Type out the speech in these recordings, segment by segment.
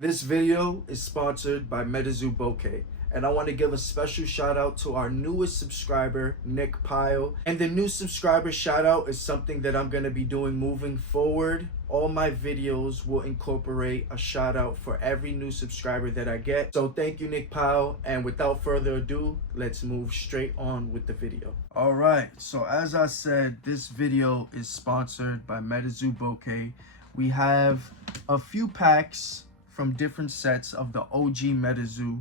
This video is sponsored by MetaZooBokeh, and I want to give a special shout out to our newest subscriber, Nick Pyle. And the new subscriber shout out is something that I'm going to be doing moving forward. All my videos will incorporate a shout out for every new subscriber that I get. So thank you, Nick Pyle. And without further ado, let's move straight on with the video. All right, so as I said, this video is sponsored by MetaZooBokeh. We have a few packs from different sets of the OG Metazoo,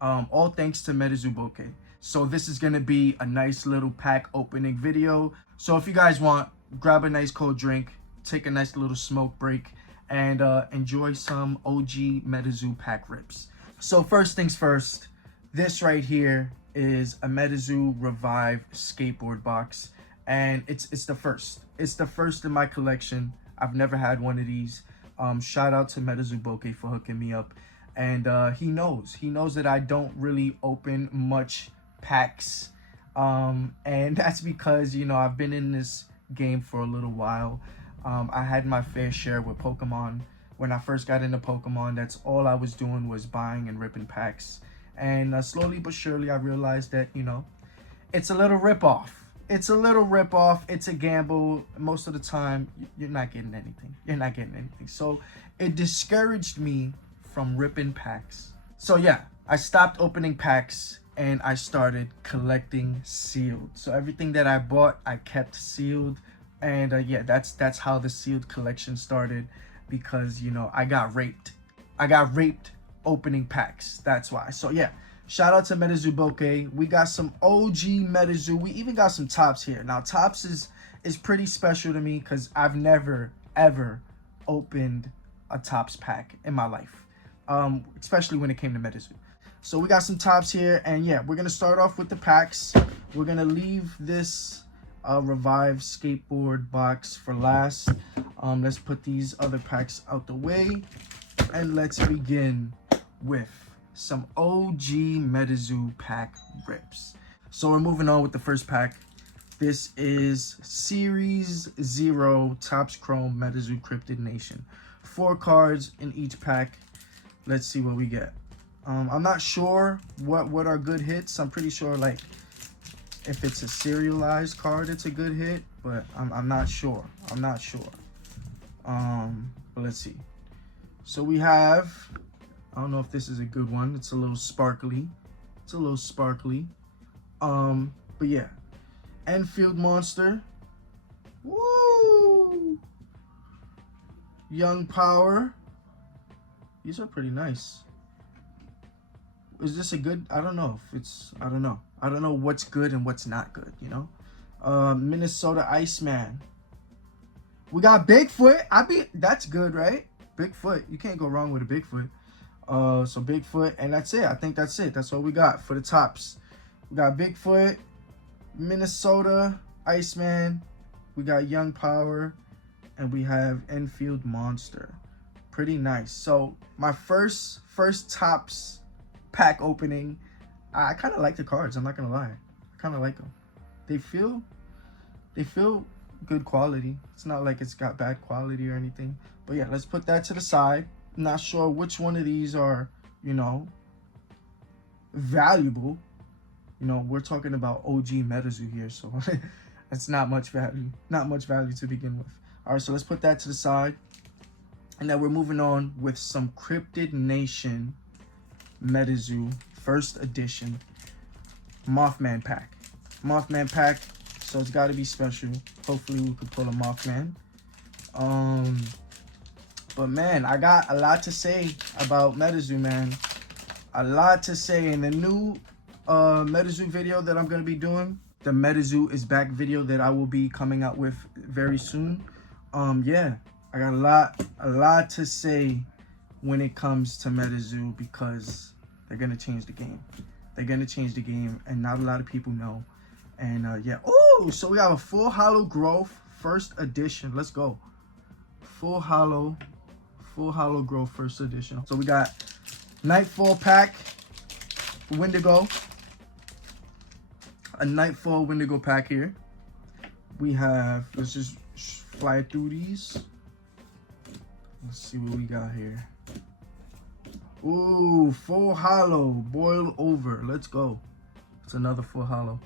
all thanks to MetaZooBokeh. So this is going to be a nice little pack opening video. So if you guys want, grab a nice cold drink, take a nice little smoke break, and enjoy some OG Metazoo pack rips. So first things first, this right here is a Metazoo Revive skateboard box, and it's the first. It's the first in my collection. I've never had one of these. Shout out to MetaZooBokeh for hooking me up, and he knows that I don't really open much packs, and that's because, you know, I've been in this game for a little while. I had my fair share with Pokemon. When I first got into Pokemon, that's all I was doing, was buying and ripping packs, and slowly but surely I realized that, you know, it's a little ripoff. It's a little ripoff. It's a gamble. Most of the time, you're not getting anything. You're not getting anything. So it discouraged me from ripping packs. So yeah, I stopped opening packs and I started collecting sealed. So everything that I bought, I kept sealed. And yeah, that's how the sealed collection started, because, you know, I got raped. I got raped opening packs. That's why. So yeah. Shout out to MetaZooBokeh. We got some OG Metazoo. We even got some tops here. Now, tops is pretty special to me because I've never, ever opened a tops pack in my life, especially when it came to Metazoo. So we got some tops here, and yeah, we're going to start off with the packs. We're going to leave this Revive skateboard box for last. Let's put these other packs out the way, and let's begin with some OG Metazoo pack rips. So we're moving on with the first pack. This is Series 0 Topps Chrome Metazoo Cryptid Nation. 4 cards in each pack. Let's see what we get. I'm not sure what are good hits. I'm pretty sure, like, if it's a serialized card, it's a good hit, but I'm not sure. I'm not sure. But let's see. So we have, I don't know if this is a good one. It's a little sparkly. It's a little sparkly. But yeah. Enfield Monster. Woo! Young Power. These are pretty nice. Is this a good? I don't know if it's, I don't know. I don't know what's good and what's not good, you know? Minnesota Iceman. We got Bigfoot. That's good, right? Bigfoot. You can't go wrong with a Bigfoot. So Bigfoot, and that's it. I think that's it. That's all we got for the tops. We got Bigfoot, Minnesota Iceman, we got Young Power, and we have Enfield Monster. Pretty nice. So my first tops pack opening. I kind of like the cards. I'm not gonna lie. I kind of like them. They feel good quality. It's not like it's got bad quality or anything. But yeah, let's put that to the side. Not sure which one of these are, you know, valuable. You know, we're talking about OG Metazoo here, so that's not much value. Not much value to begin with. All right, so let's put that to the side. And now we're moving on with some Cryptid Nation Metazoo first edition Mothman pack. Mothman pack, so it's got to be special. Hopefully we could pull a Mothman. But man, I got a lot to say about Metazoo, man. A lot to say. In the new Metazoo video that I'm going to be doing, the Metazoo is back video that I will be coming out with very soon. Yeah, I got a lot to say when it comes to Metazoo, because they're going to change the game. They're going to change the game, and not a lot of people know. And yeah. Oh, so we have a full hollow growth first edition. Let's go. Full hollow growth first edition. So we got Nightfall pack, Wendigo. A Nightfall Wendigo pack here. We have, let's just fly through these. Let's see what we got here. Ooh, full hollow, boil over. Let's go. It's another full hollow.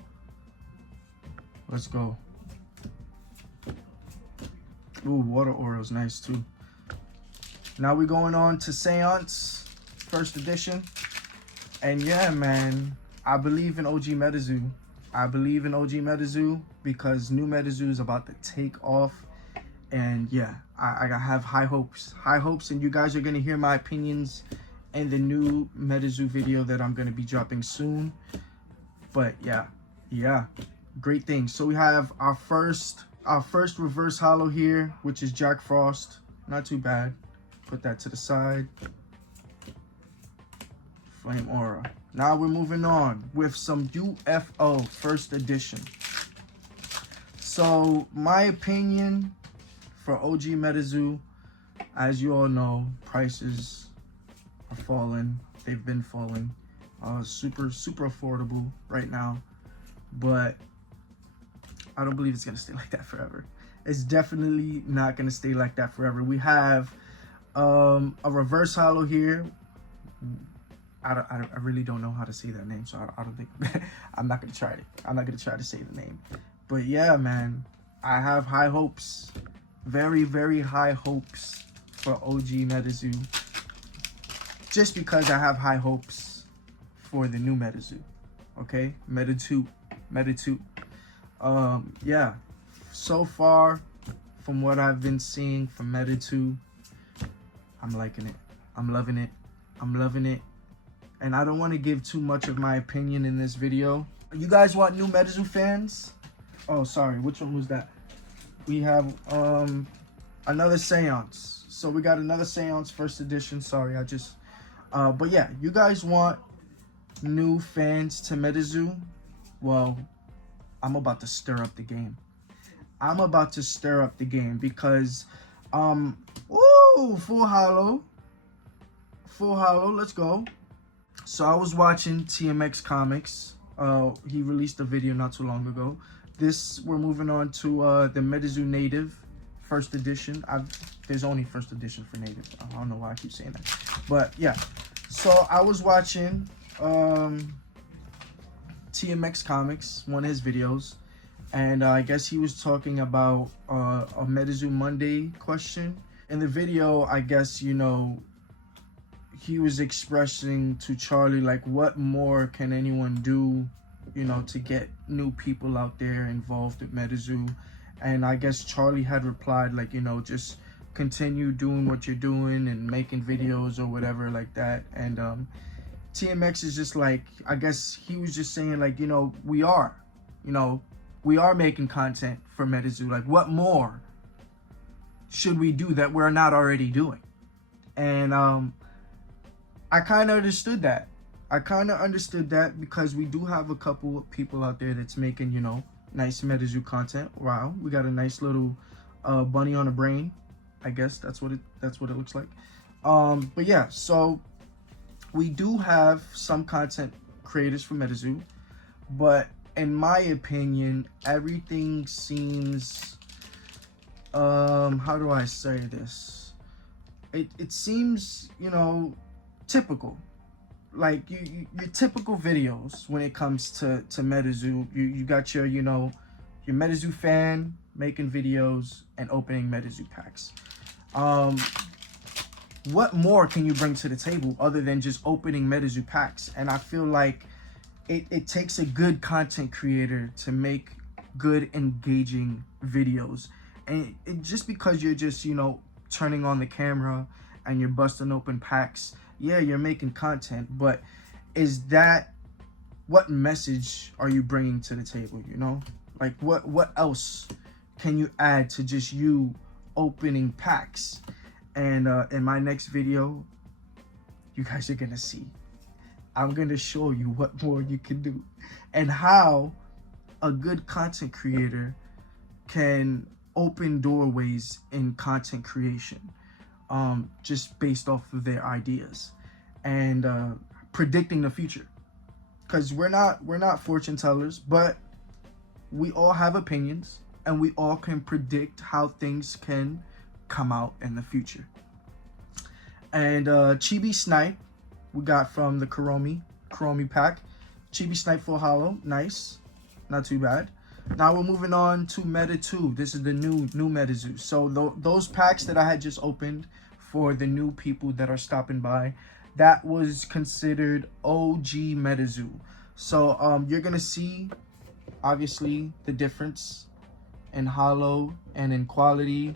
Let's go. Ooh, water Oreo's nice too. Now we're going on to Seance, first edition. And yeah, man, I believe in OG Metazoo. I believe in OG Metazoo because new Metazoo is about to take off. And yeah, I have high hopes. High hopes, and you guys are going to hear my opinions in the new Metazoo video that I'm going to be dropping soon. But yeah, great things. So we have our first reverse hollow here, which is Jack Frost. Not too bad. Put that to the side. Flame Aura. Now we're moving on with some UFO first edition. So my opinion for OG Metazoo, as you all know, prices are falling. They've been falling. Super affordable right now, but I don't believe it's gonna stay like that forever. It's definitely not gonna stay like that forever. We have a reverse hollow here. I really don't know how to say that name, so I don't think I'm not gonna try it. I'm not gonna try to say the name. But yeah, man, I have high hopes, very high hopes for OG Metazoo. Just because I have high hopes for the new Metazoo. Okay, Metazoo. Yeah. So far, from what I've been seeing from Metazoo, I'm liking it. I'm loving it. I'm loving it. And I don't want to give too much of my opinion in this video. You guys want new Metazoo fans? Oh, sorry. Which one was that? We have another Seance. So we got another Seance first edition. Sorry, I just... but yeah, you guys want new fans to Metazoo? Well, I'm about to stir up the game. I'm about to stir up the game because... Ooh, full hollow. Full hollow. Let's go. So I was watching TMX Comics. He released a video not too long ago. We're moving on to the Metazoo Native first edition. There's only first edition for Native. I don't know why I keep saying that. But yeah. So I was watching TMX Comics, one of his videos. And I guess he was talking about a Metazoo Monday question. In the video, I guess, you know, he was expressing to Charlie, like, what more can anyone do, you know, to get new people out there involved with Metazoo. And I guess Charlie had replied, like, you know, just continue doing what you're doing and making videos or whatever like that. And TMX is just like, I guess he was just saying, like, you know, we are making content for Metazoo. Like, what more should we do that we're not already doing? And I kind of understood that. Because we do have a couple of people out there that's making, you know, nice Metazoo content. Wow, we got a nice little bunny on a brain. I guess that's what it looks like. But yeah, so we do have some content creators for Metazoo, but in my opinion, everything seems how do I say this? It seems, you know, typical. Like your typical videos when it comes to Metazoo. You got your, you know, your Metazoo fan making videos and opening Metazoo packs. What more can you bring to the table other than just opening Metazoo packs? And I feel like it takes a good content creator to make good, engaging videos. And just because you're just, you know, turning on the camera and you're busting open packs, yeah, you're making content, but what message are you bringing to the table, you know? Like, what else can you add to just you opening packs? And in my next video, you guys are gonna see. I'm gonna show you what more you can do and how a good content creator can open doorways in content creation, just based off of their ideas and predicting the future. Because we're not fortune tellers, but we all have opinions and we all can predict how things can come out in the future. And Chibi Snipe we got from the Kuromi pack. Chibi Snipe full hollow, nice, not too bad. Now we're moving on to Meta 2. This is the new Metazoo. So those packs that I had just opened for the new people that are stopping by, that was considered OG Metazoo. So you're gonna see obviously the difference in hollow and in quality.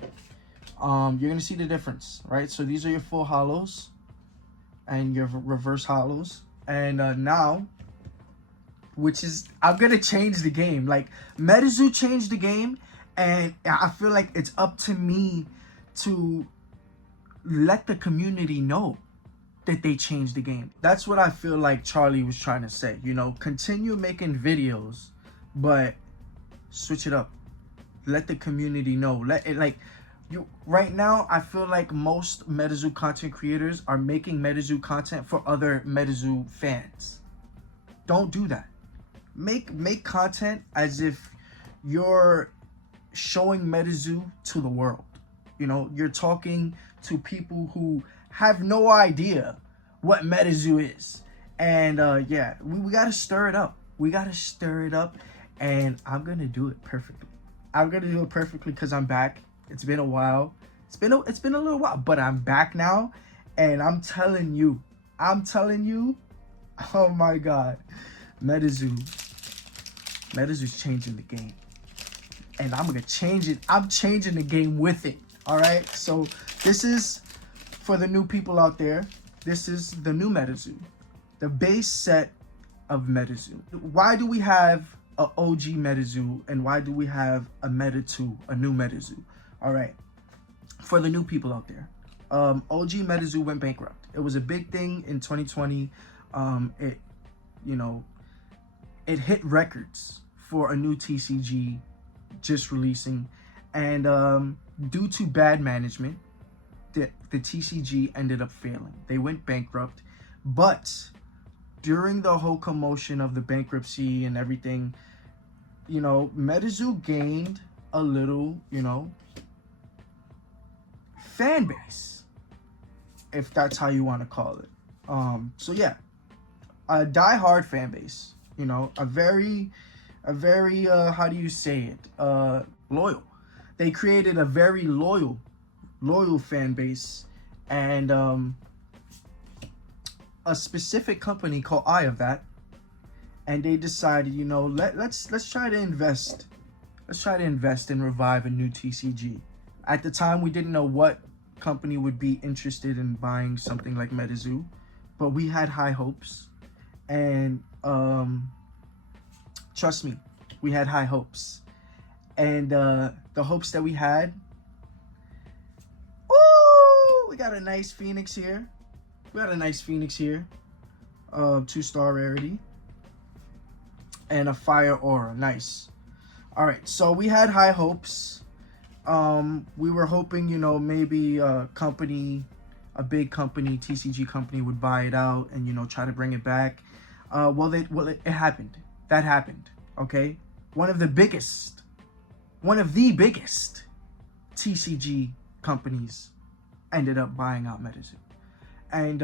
You're gonna see the difference, right? So these are your full hollows and your reverse hollows, and now, which is, I'm gonna change the game. Like, Metazoo changed the game, and I feel like it's up to me to let the community know that they changed the game. That's what I feel like Charlie was trying to say. You know, continue making videos, but switch it up. Let the community know. Let it, like, you right now, I feel like most Metazoo content creators are making Metazoo content for other Metazoo fans. Don't do that. Make content as if you're showing Metazoo to the world. You know, you're talking to people who have no idea what Metazoo is. And yeah, we gotta stir it up. We gotta stir it up, and I'm gonna do it perfectly. I'm gonna do it perfectly because I'm back. It's been a while. It's been a little while, but I'm back now, and I'm telling you, oh my God, Metazoo's changing the game, and I'm gonna change it. I'm changing the game with it. All right. So this is for the new people out there. This is the new Metazoo, the base set of Metazoo. Why do we have a OG Metazoo, and why do we have a Meta 2, a new Metazoo? All right, for the new people out there, OG Metazoo went bankrupt. It was a big thing in 2020. It hit records for a new TCG just releasing, and due to bad management, the TCG ended up failing. They went bankrupt, but during the whole commotion of the bankruptcy and everything, you know, Metazoo gained a little, you know, fan base, if that's how you want to call it. So yeah, a die-hard fan base, you know, a very how do you say it, loyal. They created a very loyal fan base, and a specific company called Eye of That, and they decided, you know, let's try to invest. Let's try to invest and revive a new TCG. At the time, we didn't know what company would be interested in buying something like Metazoo, but we had high hopes, and trust me, we had high hopes, and the hopes that we had, we got a nice Phoenix here. We got a nice Phoenix here, 2-star rarity, and a Fire Aura. Nice. All right, so we had high hopes. We were hoping, you know, maybe a big company, TCG company, would buy it out and, you know, try to bring it back. It happened. That happened. Okay, one of the biggest TCG companies ended up buying out Metazoo. And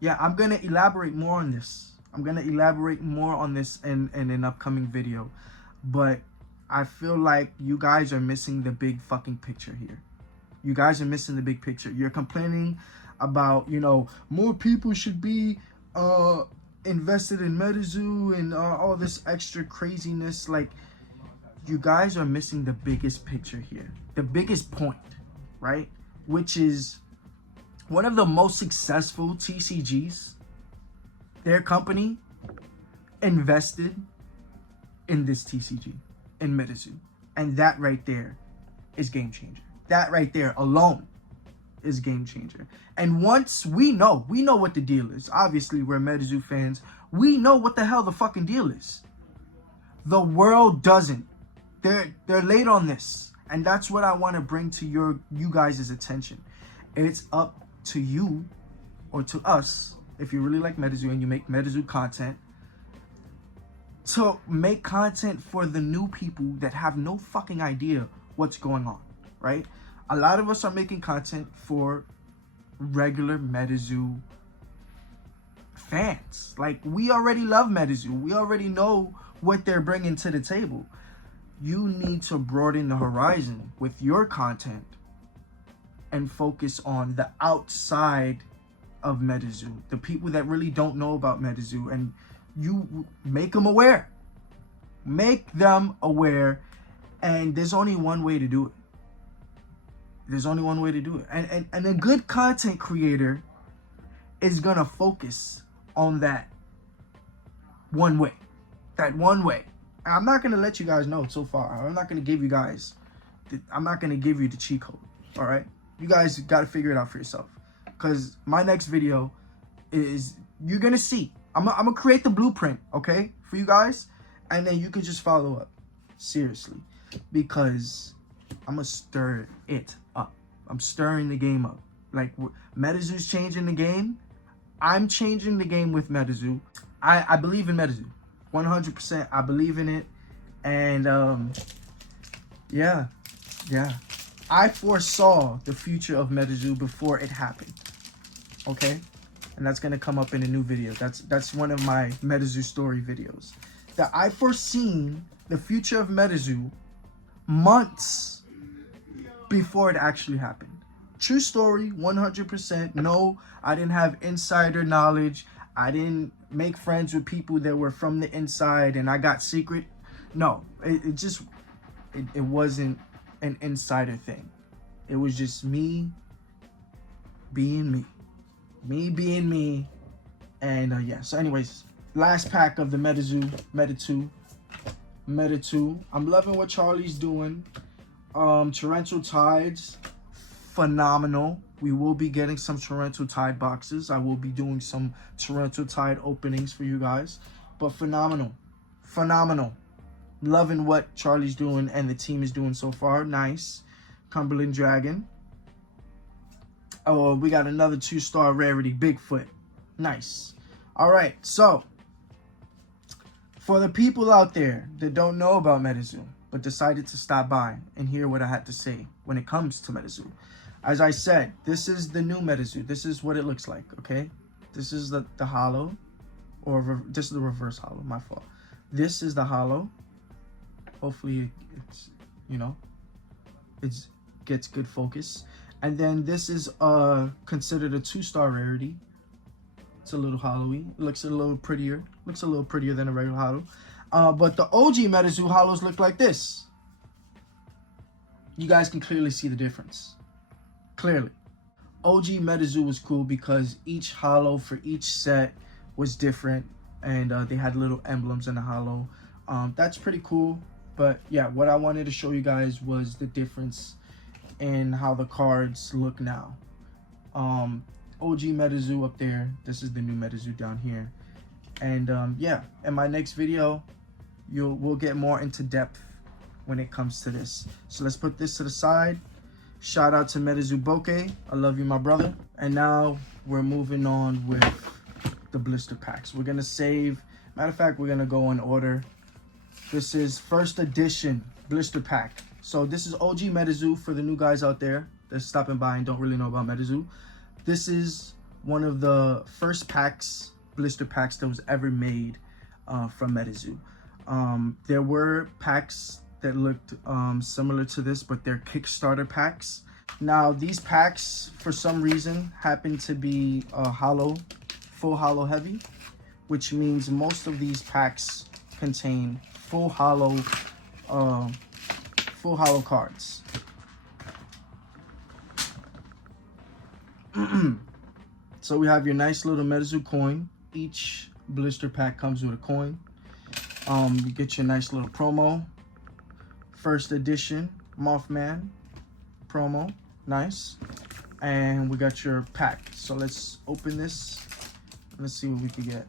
yeah, I'm gonna elaborate more on this. I'm gonna elaborate more on this in an upcoming video. But I feel like you guys are missing the big fucking picture here. You guys are missing the big picture. You're complaining about, you know, more people should be invested in Metazoo and all this extra craziness. Like, you guys are missing the biggest picture here. The biggest point, right? Which is one of the most successful TCGs. Their company invested in this TCG, in Metazoo. And that right there is game changer. That right there alone is game changer. And once we know what the deal is. Obviously, we're Metazoo fans. We know what the hell the fucking deal is. The world doesn't. They're late on this. And that's what I want to bring to you guys' attention. It's up to you, or to us, if you really like Metazoo and you make Metazoo content, to make content for the new people that have no fucking idea what's going on, right? A lot of us are making content for regular Metazoo fans. Like, we already love Metazoo. We already know what they're bringing to the table. You need to broaden the horizon with your content and focus on the outside of Metazoo, the people that really don't know about Metazoo, and you make them aware. Make them aware, and there's only one way to do it. There's only one way to do it. And a good content creator is gonna focus on that one way. That one way. And I'm not gonna let you guys know so far. I'm not gonna give you guys, I'm not gonna give you the cheat code. All right? You guys gotta figure it out for yourself. Because my next video is, you're gonna see. I'm gonna create the blueprint, okay, for you guys, and then you can just follow up. Seriously. Because I'm gonna stir it up. I'm stirring the game up. Like, Metazoo's changing the game. I'm changing the game with Metazoo. I believe in Metazoo. 100%. I believe in it. And yeah. I foresaw the future of Metazoo before it happened. Okay? And that's gonna come up in a new video. That's one of my Metazoo story videos. That I foreseen the future of Metazoo months before it actually happened. True story, 100%. No, I didn't have insider knowledge. I didn't make friends with people that were from the inside and I got secret. No, it wasn't an insider thing. It was just me being me. Me being me. And yeah, so anyways, last pack of the Metazoo. I'm loving what Charlie's doing. Torrential Tides, phenomenal. We will be getting some Torrential Tide boxes. I will be doing some Torrential Tide openings for you guys. But phenomenal. Loving what Charlie's doing and the team is doing so far. Nice. Cumberland Dragon. Oh, we got another 2-star rarity, Bigfoot. Nice. All right, so for the people out there that don't know about Metazoo but decided to stop by and hear what I had to say when it comes to Metazoo. As I said, this is the new Metazoo. This is what it looks like, okay? This is the hollow, or this is the reverse hollow, my fault. This is the hollow. Hopefully it's, you know, it gets good focus. And then this is considered a 2-star rarity. It's a little hollowy. It looks a little prettier. Looks a little prettier than a regular hollow. But the OG Metazoo hollows look like this. You guys can clearly see the difference. Clearly. OG Metazoo was cool because each hollow for each set was different. And they had little emblems in the hollow. That's pretty cool. But yeah, what I wanted to show you guys was the difference in how the cards look now. OG Metazoo up there. This is the new Metazoo down here. And yeah, in my next video, we'll get more into depth when it comes to this. So let's put this to the side. Shout out to MetaZooBokeh. I love you, my brother. And now we're moving on with the blister packs. We're gonna save. Matter of fact, we're gonna go in order. This is first edition blister pack. So this is OG Metazoo for the new guys out there that's stopping by and don't really know about Metazoo. This is one of the first packs, blister packs, that was ever made from Metazoo. There were packs that looked similar to this, but they're Kickstarter packs. Now these packs, for some reason, happen to be hollow, full hollow heavy, which means most of these packs contain full hollow cards. So we have your nice little Metazoo coin. Each blister pack comes with a coin. You get your nice little promo. First edition Mothman promo. Nice. And we got your pack. So let's open this. Let's see what we can get.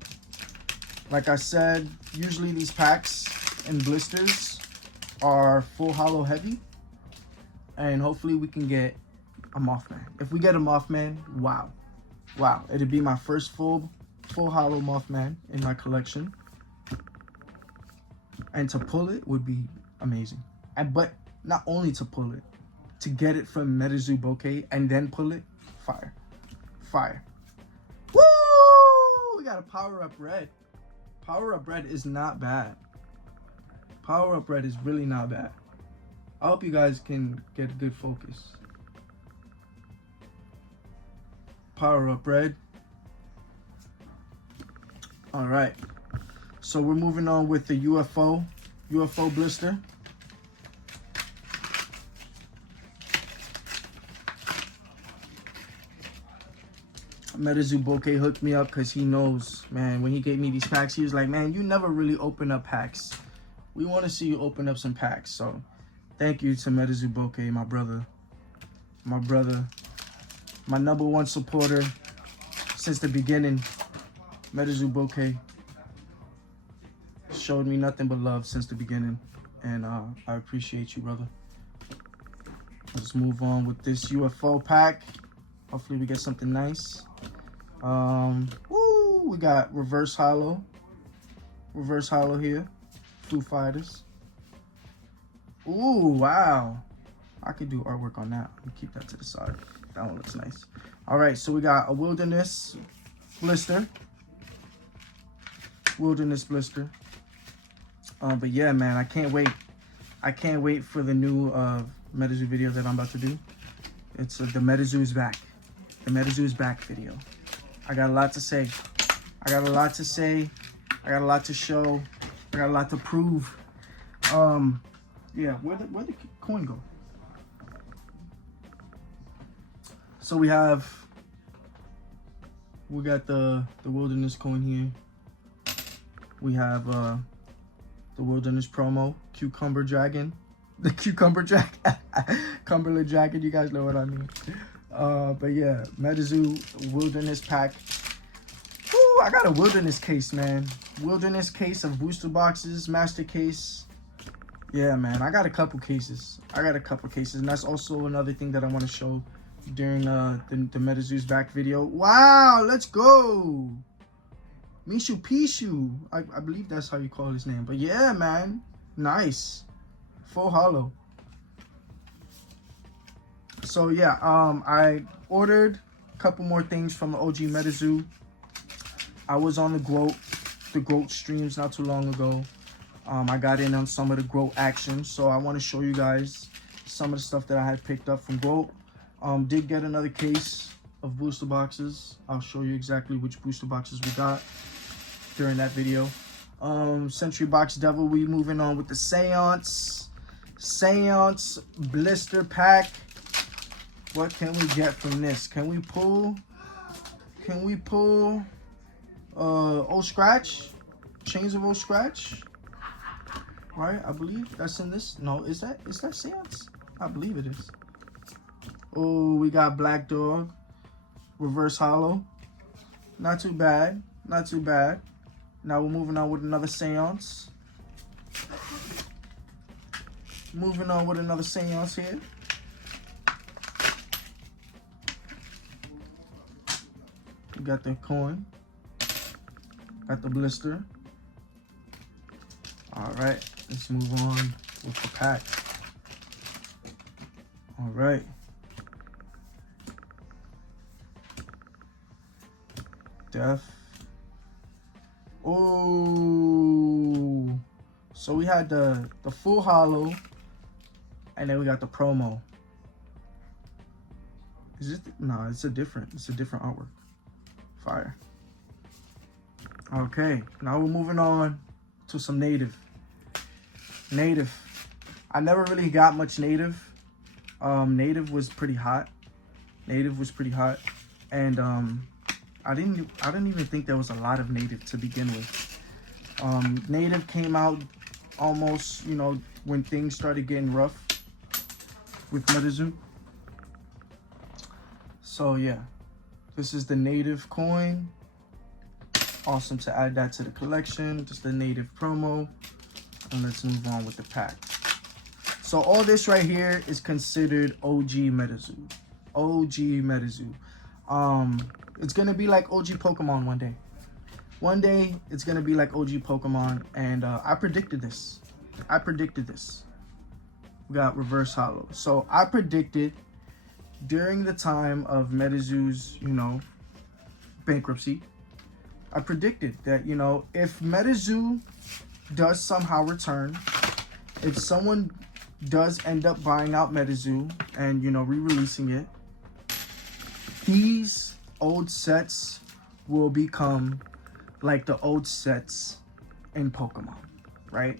Like I said, usually these packs and blisters are full hollow heavy. And hopefully we can get a Mothman. If we get a Mothman, wow. Wow. It'd be my first full hollow Mothman in my collection. And to pull it would be amazing. But not only to pull it, to get it from MetaZooBokeh and then pull it, fire. Fire. Woo! We got a Power Up Red. Power Up Red is not bad. Power Up Red is really not bad. I hope you guys can get a good focus. Power Up Red. All right. So we're moving on with the UFO blister. MetaZooBokeh hooked me up because he knows, man, when he gave me these packs, he was like, man, you never really open up packs. We want to see you open up some packs. So thank you to MetaZooBokeh, my brother, my #1 supporter since the beginning. MetaZooBokeh showed me nothing but love since the beginning, and I appreciate you, brother. Let's move on with this UFO pack. Hopefully we get something nice. We got reverse hollow here, Foo Fighters. Ooh, wow, I could do artwork on that. Let me keep that to the side. That one looks nice. All right, so we got a wilderness blister. But yeah, man, I can't wait for the new MetaZoo video that I'm about to do. It's the MetaZoo is back. The MetaZoo is back video. I got a lot to say. I got a lot to show. I got a lot to prove. Yeah, where'd the coin go? So we got the wilderness coin here. We have the wilderness promo, cucumber dragon. The cucumber dragon. Cumberland dragon, you guys know what I mean. But yeah, MetaZoo wilderness pack. Ooh, I got a wilderness case, man. Wilderness case of booster boxes, master case. Yeah, man, I got a couple cases. And that's also another thing that I want to show during the MetaZoo's back video. Wow, let's go. Mishu Pishu. I believe that's how you call his name. But yeah, man, nice. Full hollow. So yeah, I ordered a couple more things from the OG MetaZoo. I was on the GROAT streams not too long ago. I got in on some of the GROAT action, so I want to show you guys some of the stuff that I had picked up from GROAT. Did get another case of booster boxes. I'll show you exactly which booster boxes we got during that video. Century Box Devil, we moving on with the Seance blister pack. What can we get from this? Can we pull Old Scratch? Chains of Old Scratch? Right, I believe that's in this. No, is that Seance? I believe it is. Oh, we got Black Dog, reverse hollow. Not too bad. Now we're moving on with another Seance. Here. We got the coin. Got the blister. All right, let's move on with the pack. All right. Death. Oh, so we had the full hollow, and then we got the promo. Is it? No, it's a different artwork. Fire. Okay, now we're moving on to some native. I never really got much native. Native was pretty hot, and I didn't even think there was a lot of native to begin with. Native came out almost, when things started getting rough with MetaZoo. So yeah, this is the native coin. Awesome to add that to the collection. Just the native promo. And let's move on with the pack. So all this right here is considered OG MetaZoo. It's gonna be like OG Pokemon one day. One day it's gonna be like OG Pokemon, and I predicted this. We got reverse hollow. So I predicted during the time of MetaZoo's, bankruptcy, I predicted that, you know, if Metazoo does somehow return, if someone does end up buying out Metazoo and, you know, re-releasing it, these old sets will become like the old sets in Pokemon, right?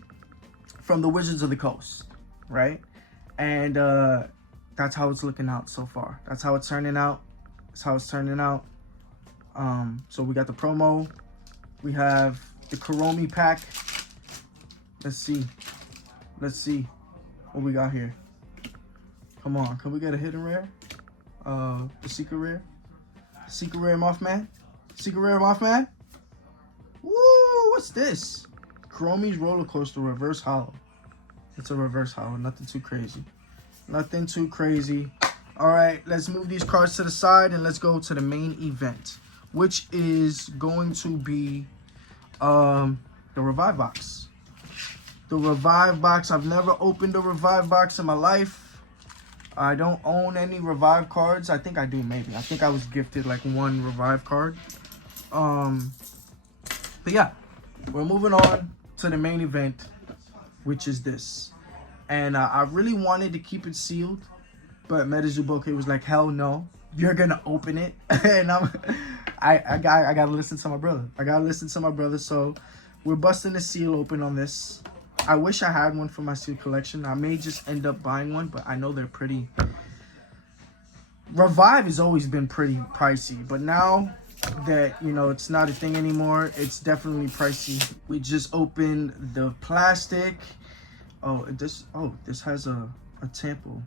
From the Wizards of the Coast, right? And that's how it's looking out so far. That's how it's turning out. That's how it's turning out. So we got the promo. We have the Kuromi pack. Let's see what we got here. Come on, can we get a hidden rare? The secret rare Mothman. Woo, what's this? Kuromi's roller coaster reverse hollow. It's a reverse hollow, nothing too crazy. All right, let's move these cards to the side and let's go to the main event, which is going to be the Revive box. The Revive box. I've never opened a Revive box in my life. I don't own any Revive cards. I think I do, maybe. I think I was gifted like one Revive card. But yeah, we're moving on to the main event, which is this. And I really wanted to keep it sealed, but MetaZooBokeh was like, hell no, you're gonna open it. And I gotta listen to my brother. So we're busting the seal open on this. I wish I had one for my seal collection. I may just end up buying one, but I know they're pretty. Revive has always been pretty pricey, but now that, you know, it's not a thing anymore, it's definitely pricey. We just opened the plastic. This has a tamper.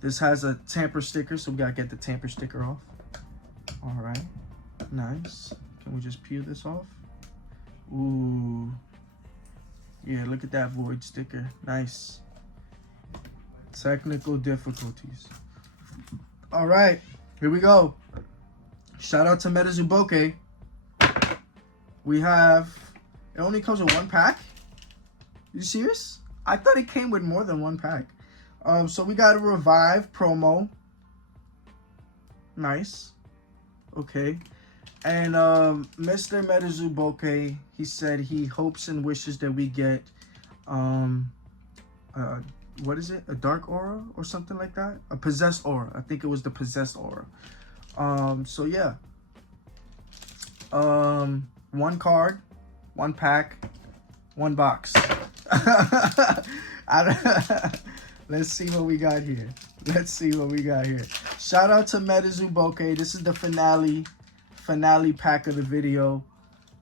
This has a tamper sticker, so we gotta get the tamper sticker off. All right, nice. Can we just peel this off? Ooh, yeah, look at that void sticker. Nice. Technical difficulties. All right, here we go. Shout out to MetaZooBokeh. We have, it only comes with one pack. You serious? I thought it came with more than one pack. So we got a Revive promo. Nice. Okay. And Mr. MetaZooBokeh, he said he hopes and wishes that we get what is it? A dark aura or something like that? A possessed aura. I think it was the possessed aura. So yeah. One card, one pack, one box. Let's see what we got here. Shout out to MetaZooBokeh. This is the finale pack of the video.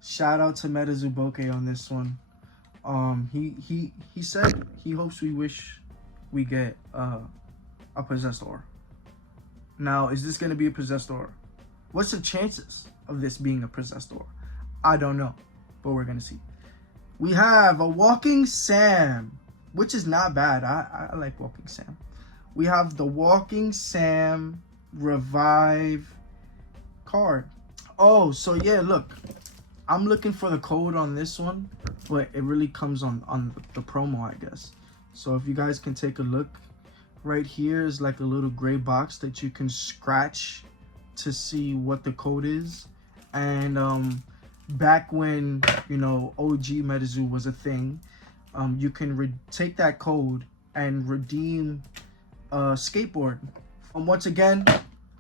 Shout out to MetaZooBokeh on this one. He said he hopes we get a possessed aura. Now, is this gonna be a possessed aura? What's the chances of this being a possessed aura? I don't know, but we're gonna see. We have a Walking Sam, which is not bad. I like Walking Sam. We have the Walking Sam Revive card. Oh, so yeah, look. I'm looking for the code on this one, but it really comes on the promo, I guess. So if you guys can take a look, right here is like a little gray box that you can scratch to see what the code is. And back when, you know, OG Metazoo was a thing, you can take that code and redeem a skateboard. And once again,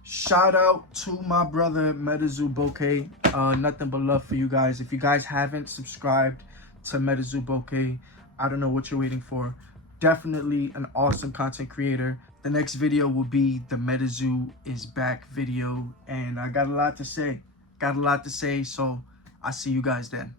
shout out to my brother MetaZooBokeh. Nothing but love for you guys. If you guys haven't subscribed to MetaZooBokeh, I don't know what you're waiting for. Definitely an awesome content creator. The next video will be the Metazoo is back video, and I got a lot to say. So I'll see you guys then.